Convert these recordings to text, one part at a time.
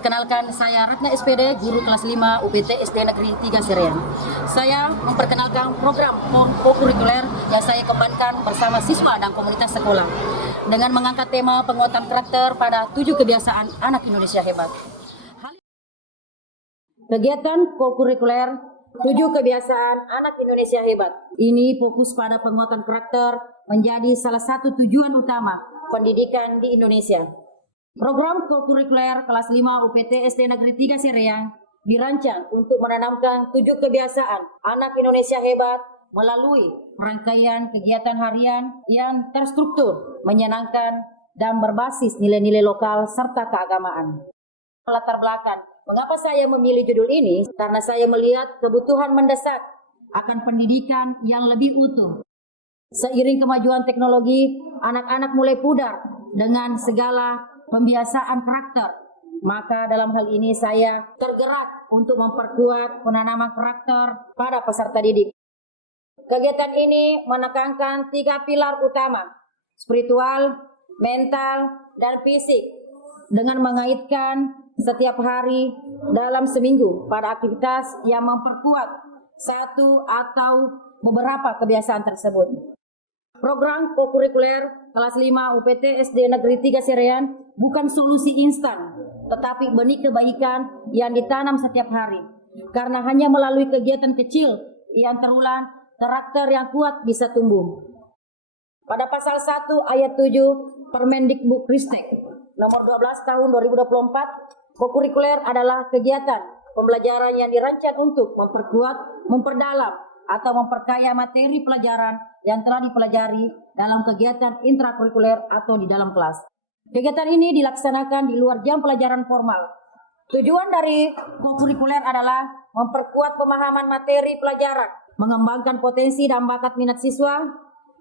Perkenalkan, saya Ratna SPD, guru kelas 5 UPT SD Negeri 3 Serean. Saya memperkenalkan program kokurikuler yang saya kembangkan bersama siswa dan komunitas sekolah dengan mengangkat tema penguatan karakter pada 7 kebiasaan anak Indonesia hebat. Kegiatan kokurikuler 7 kebiasaan anak Indonesia hebat ini fokus pada penguatan karakter menjadi salah satu tujuan utama pendidikan di Indonesia. Program kokurikuler kelas 5 UPT SD Negeri 3 Sereang dirancang untuk menanamkan 7 kebiasaan anak Indonesia hebat melalui rangkaian kegiatan harian yang terstruktur, menyenangkan, dan berbasis nilai-nilai lokal serta keagamaan. Latar belakang, mengapa saya memilih judul ini? Karena saya melihat kebutuhan mendesak akan pendidikan yang lebih utuh. Seiring kemajuan teknologi, anak-anak mulai pudar dengan segala pembiasaan karakter. Maka dalam hal ini saya tergerak untuk memperkuat penanaman karakter pada peserta didik. Kegiatan ini menekankan 3 pilar utama, spiritual, mental, dan fisik, dengan mengaitkan setiap hari dalam seminggu pada aktivitas yang memperkuat satu atau beberapa kebiasaan tersebut. Program kokurikuler kelas 5 UPT SD Negeri 3 Serean bukan solusi instan, tetapi benih kebaikan yang ditanam setiap hari. Karena hanya melalui kegiatan kecil yang terulang, karakter yang kuat bisa tumbuh. Pada pasal 1 ayat 7 Permendikbudristek nomor 12 tahun 2024, kokurikuler adalah kegiatan pembelajaran yang dirancang untuk memperkuat, memperdalam, atau memperkaya materi pelajaran yang telah dipelajari dalam kegiatan intrakurikuler atau di dalam kelas. Kegiatan ini dilaksanakan di luar jam pelajaran formal. Tujuan dari kokurikuler adalah memperkuat pemahaman materi pelajaran, mengembangkan potensi dan bakat minat siswa,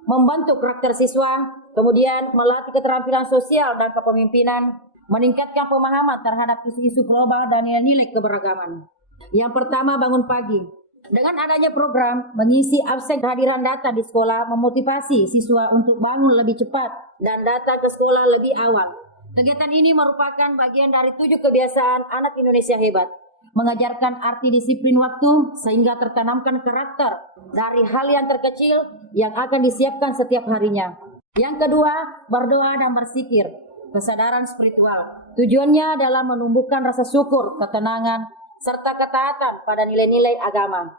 membentuk karakter siswa, kemudian melatih keterampilan sosial dan kepemimpinan, meningkatkan pemahaman terhadap isu-isu global dan nilai-nilai keberagaman. Yang pertama, bangun pagi. Dengan adanya program mengisi absen kehadiran data di sekolah memotivasi siswa untuk bangun lebih cepat dan datang ke sekolah lebih awal. Kegiatan ini merupakan bagian dari 7 kebiasaan anak Indonesia hebat, mengajarkan arti disiplin waktu sehingga tertanamkan karakter dari hal yang terkecil yang akan disiapkan setiap harinya. Yang kedua, berdoa dan berzikir, kesadaran spiritual. Tujuannya adalah menumbuhkan rasa syukur, ketenangan, serta ketaatan pada nilai-nilai agama.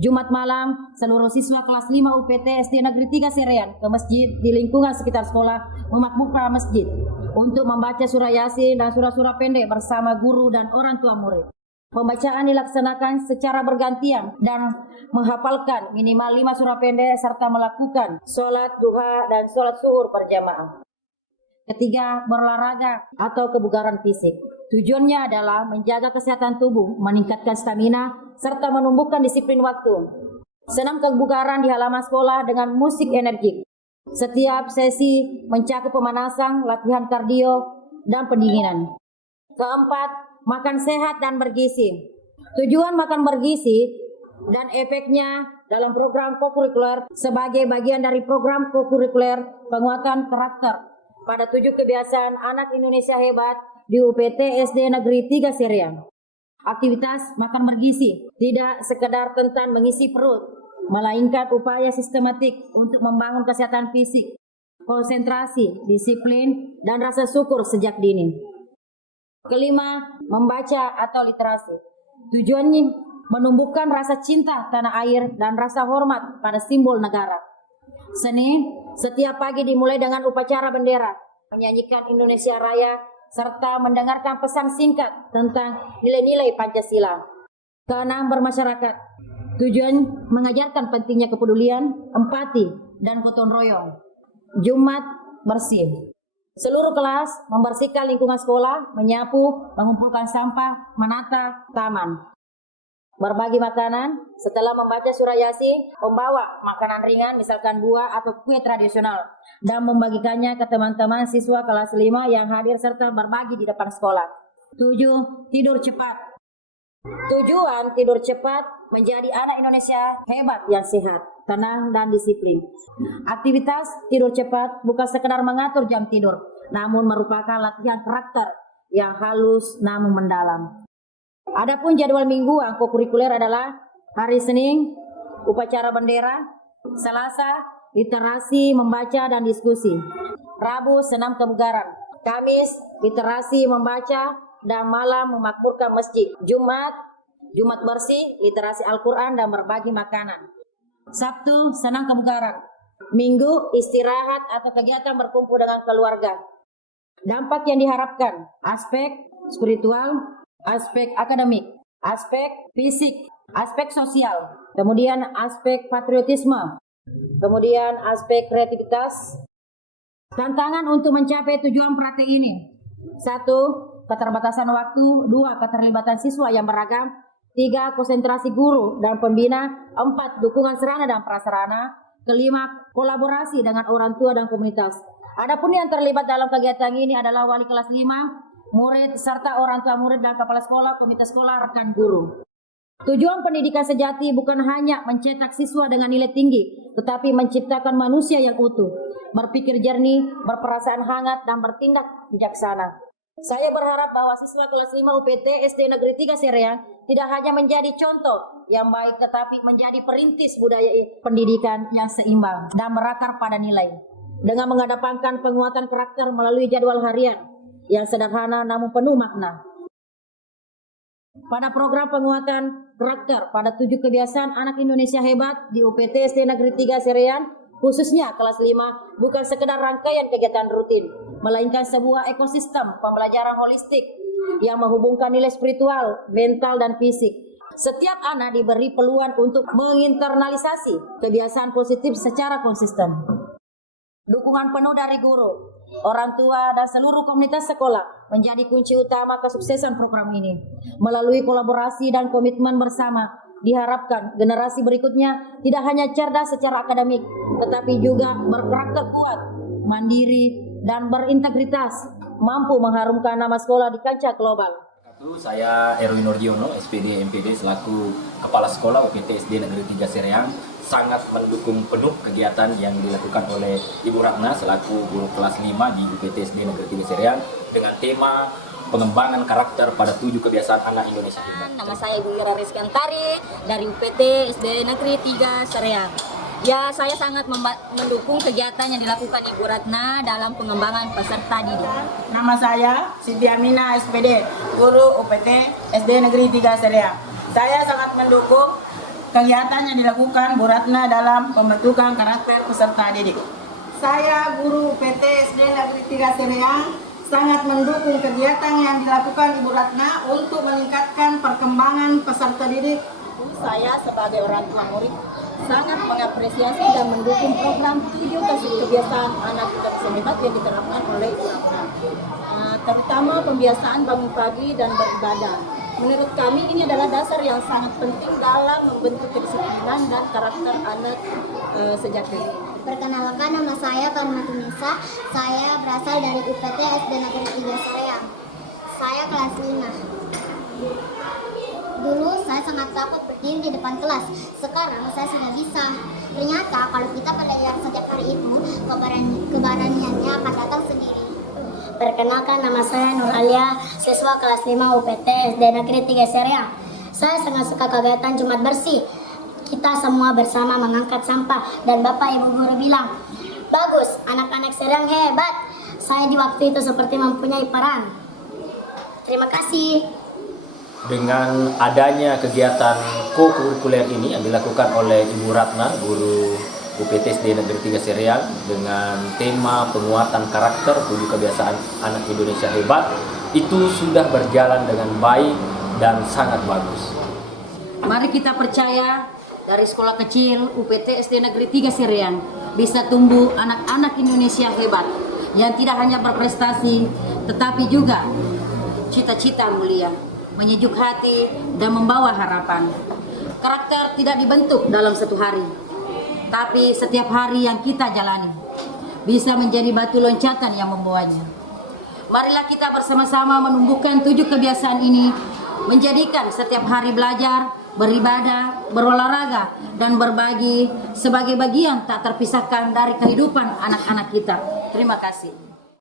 Jumat malam, seluruh siswa kelas 5 UPT SD Negeri 3 Serean ke masjid di lingkungan sekitar sekolah memakmurkan masjid untuk membaca surah Yasin dan surah-surah pendek bersama guru dan orang tua murid. Pembacaan dilaksanakan secara bergantian dan menghafalkan minimal 5 surah pendek serta melakukan sholat duha dan sholat zuhur berjamaah. Ketiga, berolahraga atau kebugaran fisik. Tujuannya adalah menjaga kesehatan tubuh, meningkatkan stamina, serta menumbuhkan disiplin waktu. Senam kebugaran di halaman sekolah dengan musik energik. Setiap sesi mencakup pemanasan, latihan kardio, dan pendinginan. Keempat, makan sehat dan bergizi. Tujuan makan bergizi dan efeknya dalam program kokurikuler sebagai bagian dari program kokurikuler penguatan karakter pada 7 kebiasaan anak Indonesia hebat di UPT SD Negeri 3 Sereang. Aktivitas makan bergizi tidak sekedar tentang mengisi perut, melainkan upaya sistematik untuk membangun kesehatan fisik, konsentrasi, disiplin, dan rasa syukur sejak dini. Kelima, membaca atau literasi. Tujuannya menumbuhkan rasa cinta tanah air dan rasa hormat pada simbol negara. Senin, setiap pagi dimulai dengan upacara bendera, menyanyikan Indonesia Raya, serta mendengarkan pesan singkat tentang nilai-nilai Pancasila. Keenam, bermasyarakat. Tujuan mengajarkan pentingnya kepedulian, empati, dan gotong royong. Jumat, bersih. Seluruh kelas membersihkan lingkungan sekolah, menyapu, mengumpulkan sampah, menata taman. Berbagi makanan, setelah membaca surah Yasin, membawa makanan ringan misalkan buah atau kue tradisional dan membagikannya ke teman-teman siswa kelas 5 yang hadir serta berbagi di depan sekolah. 7. Tidur cepat. Tujuan tidur cepat menjadi anak Indonesia hebat yang sehat, tenang, dan disiplin. Aktivitas tidur cepat bukan sekedar mengatur jam tidur, namun merupakan latihan karakter yang halus namun mendalam. Adapun jadwal minggu angko-kurikuler adalah hari Senin, upacara bendera, Selasa, literasi, membaca dan diskusi, Rabu, senam kebugaran, Kamis, literasi, membaca dan malam memakmurkan masjid, Jumat bersih, literasi Al-Quran dan berbagi makanan, Sabtu, senam kebugaran, Minggu, istirahat atau kegiatan berkumpul dengan keluarga. Dampak yang diharapkan, aspek spiritual, aspek akademik, aspek fisik, aspek sosial, kemudian aspek patriotisme, kemudian aspek kreativitas. Tantangan untuk mencapai tujuan praktek ini: 1. Keterbatasan waktu. 2. Keterlibatan siswa yang beragam. 3. Konsentrasi guru dan pembina. 4. Dukungan sarana dan prasarana. 5. Kolaborasi dengan orang tua dan komunitas. Adapun yang terlibat dalam kegiatan ini adalah wali kelas 5, murid, serta orang tua murid dan kepala sekolah, komite sekolah, rekan guru. Tujuan pendidikan sejati bukan hanya mencetak siswa dengan nilai tinggi, tetapi menciptakan manusia yang utuh, berpikir jernih, berperasaan hangat, dan bertindak bijaksana. Saya berharap bahwa siswa kelas 5 UPT SD Negeri 3 Sereang tidak hanya menjadi contoh yang baik, tetapi menjadi perintis budaya pendidikan yang seimbang dan berakar pada nilai. Dengan mengedepankan penguatan karakter melalui jadwal harian yang sederhana namun penuh makna. Pada program penguatan karakter pada 7 kebiasaan anak Indonesia hebat di UPT SD Negeri 3 Sereang, khususnya kelas 5, bukan sekedar rangkaian kegiatan rutin, melainkan sebuah ekosistem pembelajaran holistik yang menghubungkan nilai spiritual, mental, dan fisik. Setiap anak diberi peluang untuk menginternalisasi kebiasaan positif secara konsisten. Dukungan penuh dari guru, orang tua, dan seluruh komunitas sekolah menjadi kunci utama kesuksesan program ini. Melalui kolaborasi dan komitmen bersama, diharapkan generasi berikutnya tidak hanya cerdas secara akademik, tetapi juga berkarakter kuat, mandiri, dan berintegritas, mampu mengharumkan nama sekolah di kancah global. Saya Erwin Nurgiono, SPD MPD selaku Kepala Sekolah UPT SD Negeri 3 Sereang, sangat mendukung penuh kegiatan yang dilakukan oleh Ibu Ratna selaku guru kelas 5 di UPT SD Negeri 3 Sereang dengan tema pengembangan karakter pada 7 kebiasaan anak Indonesia hebat. Nama saya Ibu Ira Rizkyantari dari UPT SD Negeri 3 Sereang. Ya, saya sangat mendukung kegiatan yang dilakukan Ibu Ratna dalam pengembangan peserta didik. Nama saya Siti Amina SPD, guru UPT SD Negeri 3 Sereang. Saya sangat mendukung kegiatan yang dilakukan Bu Ratna dalam pembentukan karakter peserta didik. Saya guru UPT SD Negeri 3 Sereang sangat mendukung kegiatan yang dilakukan Ibu Ratna untuk meningkatkan perkembangan peserta didik. Saya sebagai orang tua murid sangat mengapresiasi dan mendukung program 7 kebiasaan anak Indonesia hebat yang diterapkan oleh Ibu Ratna. Terutama pembiasaan bangun pagi dan beribadah. Menurut kami ini adalah dasar yang sangat penting dalam membentuk kedisiplinan dan karakter anak sejati. Perkenalkan, nama saya Karmatunisa. Saya berasal dari UPT SD Negeri 3 Sereang. Saya kelas 5. Dulu saya sangat takut berdiri di depan kelas. Sekarang saya sudah bisa. Ternyata kalau kita belajar setiap hari itu, keberaniannya akan datang sendiri. Perkenalkan, nama saya Nur Alia, siswa kelas 5 UPT SD Negeri 3 Sereang. Saya sangat suka kegiatan Jumat bersih. Kita semua bersama mengangkat sampah dan Bapak Ibu guru bilang, "Bagus, anak-anak Sereang hebat." Saya di waktu itu seperti mempunyai peran. Terima kasih. Dengan adanya kegiatan co-kurikuler ini yang dilakukan oleh Ibu Ratna, guru UPT SD Negeri 3 Sereang dengan tema penguatan karakter 7 kebiasaan anak Indonesia hebat, itu sudah berjalan dengan baik dan sangat bagus. Mari kita percaya dari sekolah kecil UPT SD Negeri 3 Sereang bisa tumbuh anak-anak Indonesia hebat yang tidak hanya berprestasi tetapi juga cita-cita mulia, menyejuk hati dan membawa harapan. Karakter tidak dibentuk dalam satu hari, tapi setiap hari yang kita jalani bisa menjadi batu loncatan yang membawanya. Marilah kita bersama-sama menumbuhkan 7 kebiasaan ini, menjadikan setiap hari belajar, beribadah, berolahraga, dan berbagi sebagai bagian tak terpisahkan dari kehidupan anak-anak kita. Terima kasih.